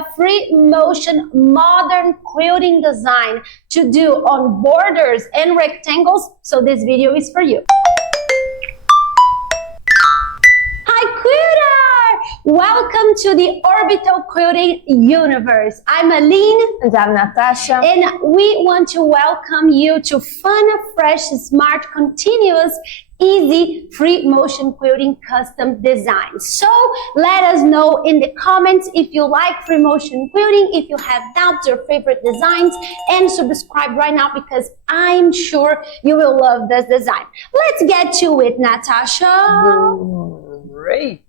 a free motion modern quilting design to do on borders and rectangles, so this video is for you. Hi Quilter! Welcome to the Orbital Quilting universe. I'm Aline. And I'm Natasha. And we want to welcome you to fun, fresh, smart, continuous, easy, free motion quilting custom designs. So let us know in the comments if you like free motion quilting, if you have doubts or favorite designs, and subscribe right now because I'm sure you will love this design. Let's get to it, Natasha. Great.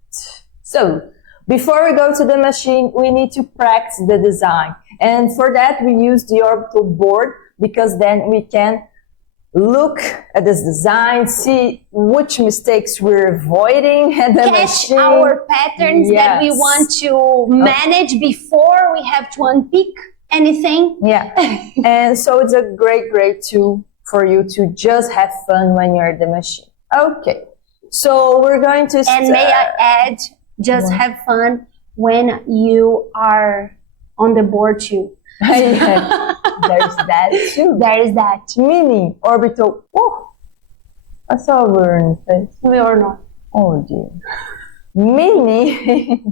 So before we go to the machine, we need to practice the design. And for that, we use the Orbital board because then we can look at this design, see which mistakes we're avoiding at the machine. Our patterns that we want to manage before we have to unpick anything. Yeah. And so it's a great tool for you to just have fun when you're at the machine. Okay. So we're going to start. And may I add, just have fun when you are on the board too. Yeah, there's that too. There is that. Mini orbital. Oh, I saw a burn face. We are not. Oh dear. Mini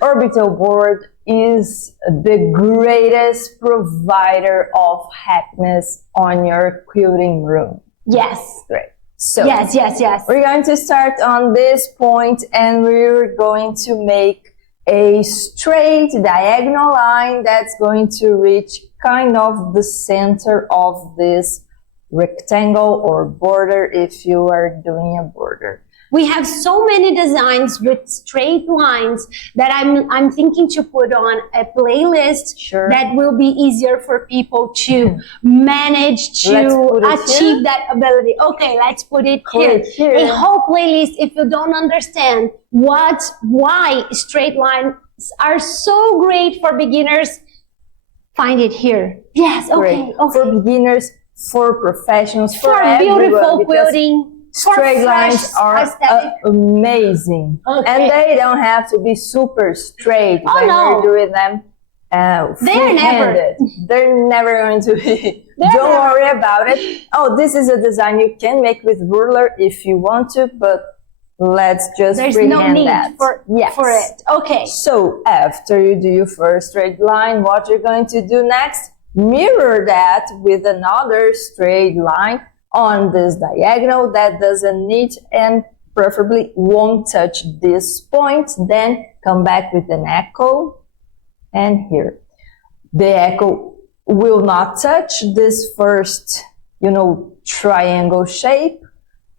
orbital board is the greatest provider of happiness on your quilting room. Yes. Great. So yes. We're going to start on this point and we're going to make a straight diagonal line that's going to reach kind of the center of this rectangle or border if you are doing a border. We have so many designs with straight lines that I'm thinking to put on a playlist that will be easier for people to manage to achieve that ability. Okay, let's put it here. A whole playlist if you don't understand why straight lines are so great for beginners. Find it here. Yes, okay. For beginners, for professionals, for beautiful quilting. Straight lines are amazing, and they don't have to be super straight when you're doing them. They're never going to be. Don't worry about it. Oh, this is a design you can make with ruler if you want to, but let's just freehand that. For it. Okay. So after you do your first straight line, what you're going to do next? Mirror that with another straight line on this diagonal that doesn't need and preferably won't touch this point. Then come back with an echo and here. The echo will not touch this first, triangle shape.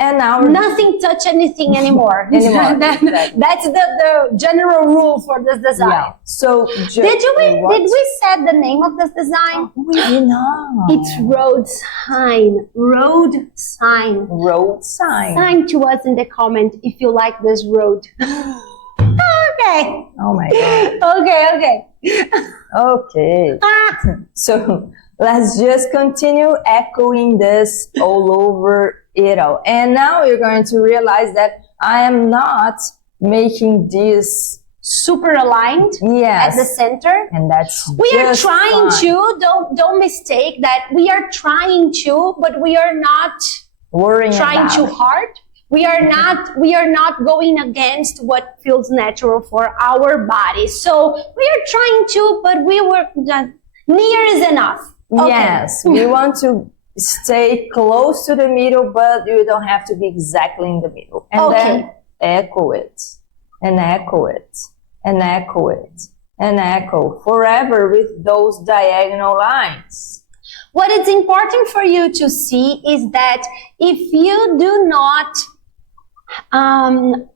And now nothing touch anything anymore. That's the general rule for this design. Yeah. So did we set the name of this design? We did not. It's road sign. Road sign. Road sign. Sign to us in the comment if you like this road. Okay. Oh my God. Okay. So let's just continue echoing this all over it all. And now you're going to realize that I am not making this super aligned at the center. And that's we are trying to, don't mistake that we are trying to, but we are not trying too hard. We are not going against what feels natural for our body. So we are trying to, but we were near is enough. Okay. Yes, we want to stay close to the middle, but you don't have to be exactly in the middle. And then echo it, and echo it, and echo it, and echo forever with those diagonal lines. What is important for you to see is that if you do not,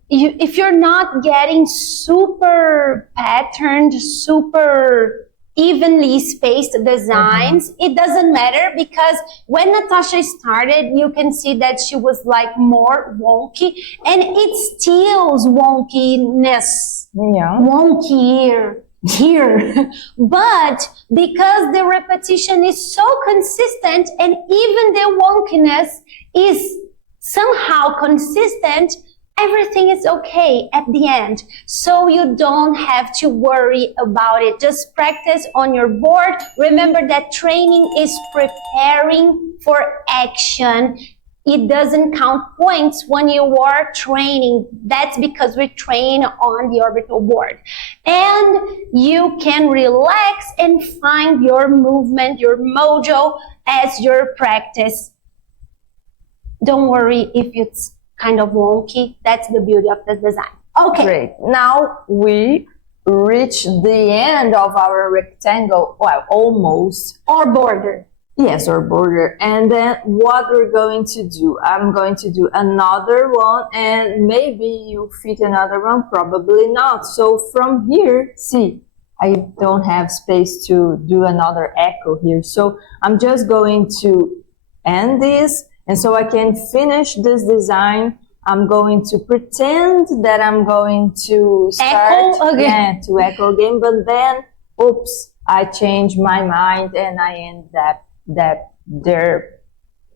if you're not getting super patterned, super evenly spaced designs, it doesn't matter because when Natasha started, you can see that she was like more wonky and it steals wonkiness. Yeah. Wonky here. But because the repetition is so consistent and even the wonkiness is somehow consistent, everything is okay at the end. So you don't have to worry about it. Just practice on your board. Remember that training is preparing for action. It doesn't count points when you are training. That's because we train on the orbital board. And you can relax and find your movement, your mojo as your practice. Don't worry if it's kind of wonky. That's the beauty of the design. Okay. Great. Now we reach the end of our rectangle, well, almost. Or border. Yes, or border. And then what we're going to do, I'm going to do another one, and maybe you fit another one, probably not. So from here, see, I don't have space to do another echo here. So I'm just going to end this, and so I can finish this design. I'm going to pretend that I'm going to start echo again. Yeah, to echo again, but then, oops, I change my mind and I end that there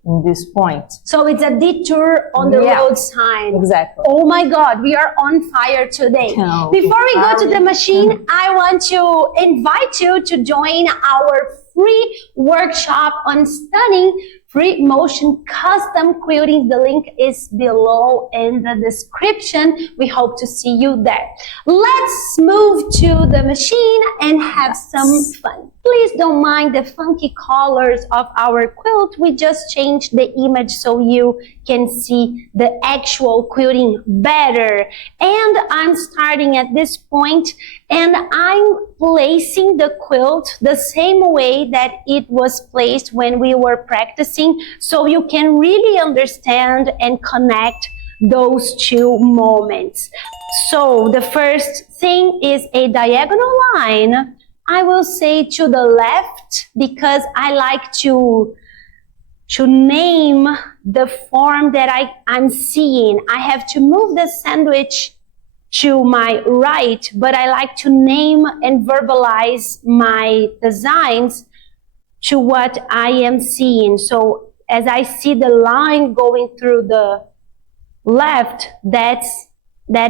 in this point. So it's a detour on the road sign. Exactly. Oh my God, we are on fire today. No, Before we go to the machine, I want to invite you to join our free workshop on stunning free motion custom quilting. The link is below in the description. We hope to see you there. Let's move to the machine and have some fun. Please don't mind the funky colors of our quilt. We just changed the image so you can see the actual quilting better. And I'm starting at this point and I'm placing the quilt the same way that it was placed when we were practicing, so you can really understand and connect those two moments. So the first thing is a diagonal line. I will say to the left because I like to name the form that I'm seeing. I have to move the sandwich to my right, but I like to name and verbalize my designs to what I am seeing. So as I see the line going through the left, that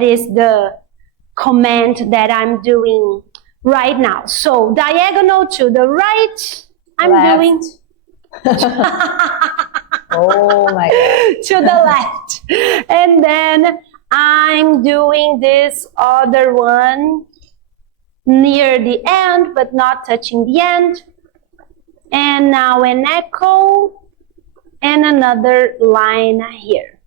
is the command that I'm doing right now. So diagonal to the right, I'm left. doing Oh my God. to the left. And then I'm doing this other one near the end, but not touching the end. And now an echo and another line here.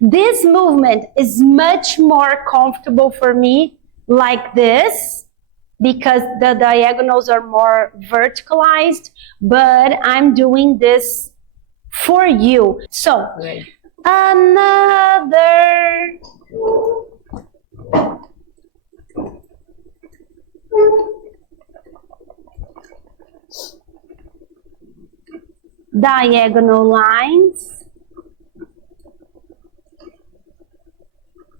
This movement is much more comfortable for me like this because the diagonals are more verticalized, but I'm doing this for you. So, Great. Another diagonal lines.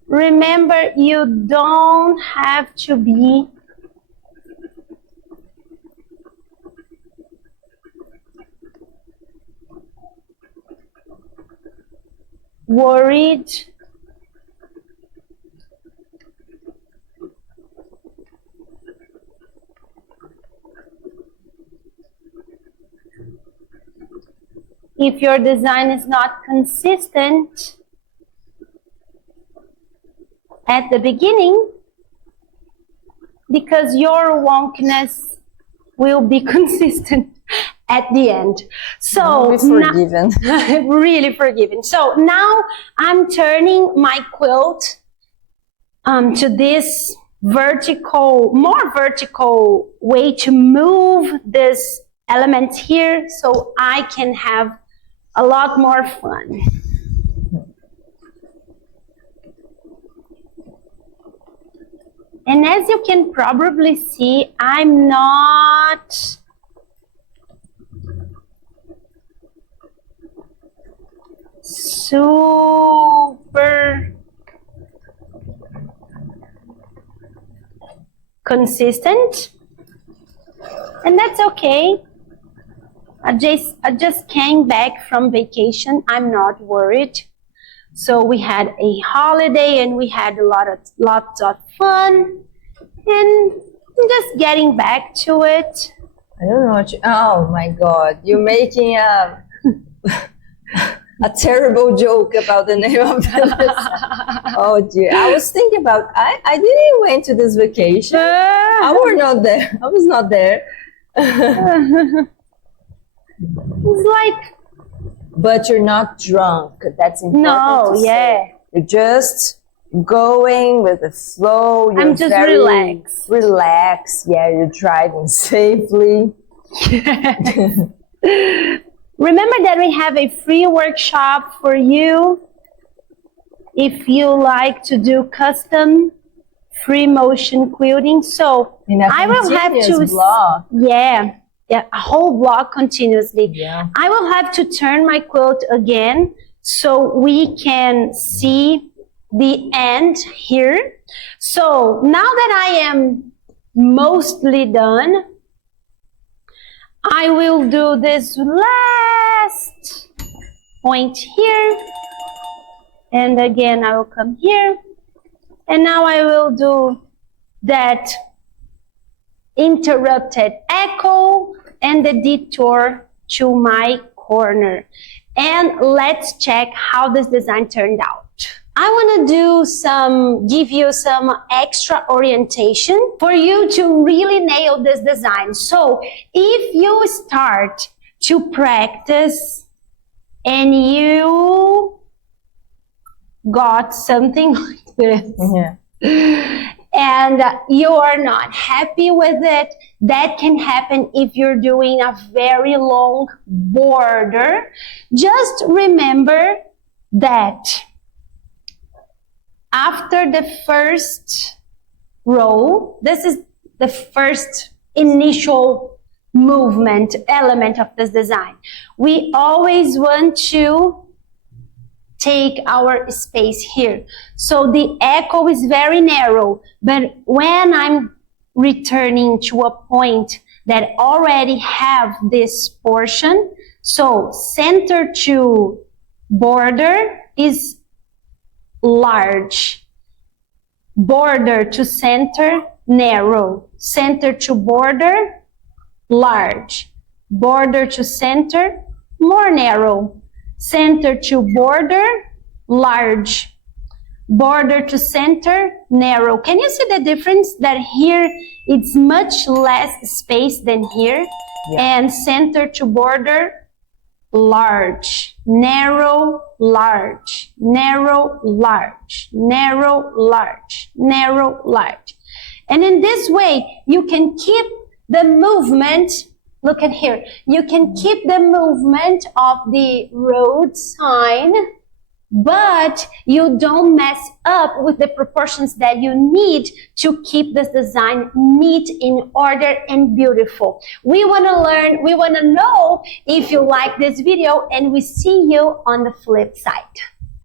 Remember, you don't have to be worried if your design is not consistent at the beginning, because your wonkiness will be consistent at the end. So be forgiven. Really forgiven. So now I'm turning my quilt to this more vertical way to move this element here so I can have a lot more fun. And as you can probably see, I'm not super consistent, and that's okay. I just came back from vacation. I'm not worried. So we had a holiday and we had lots of fun, and just getting back to it. I don't know what you, oh my God, you're making a terrible joke about the name of the Oh dear, I was thinking about, I didn't went to this vacation. I was not there. I was not there. It's like, but you're not drunk. That's important. No, to yeah. say. You're just going with the flow. You're I'm just very relaxed. Relaxed. Yeah, you're driving safely. Remember that we have a free workshop for you if you like to do custom free motion quilting. So I will have to block. Yeah, a whole block continuously. Yeah. I will have to turn my quilt again so we can see the end here. So now that I am mostly done, I will do this last point here, and again I will come here, and now I will do that interrupted echo and the detour to my corner. And let's check how this design turned out. I want to give you some extra orientation for you to really nail this design. So if you start to practice and you got something like this, and you are not happy with it, that can happen if you're doing a very long border. Just remember that after the first row, this is the first initial movement element of this design. We always want to take our space here. So the echo is very narrow, but when I'm returning to a point that already have this portion, so center to border is large, border to center, narrow, center to border, large, border to center, more narrow, center to border, large, border to center, narrow. Can you see the difference that here it's much less space than here? Yeah. And center to border, large, narrow, large, narrow, large, narrow, large, narrow, large. And in this way, you can keep the movement. Look at here. You can keep the movement of the road sign, but you don't mess up with the proportions that you need to keep this design neat, in order, and beautiful. We want to learn, we want to know if you like this video, and we see you on the flip side.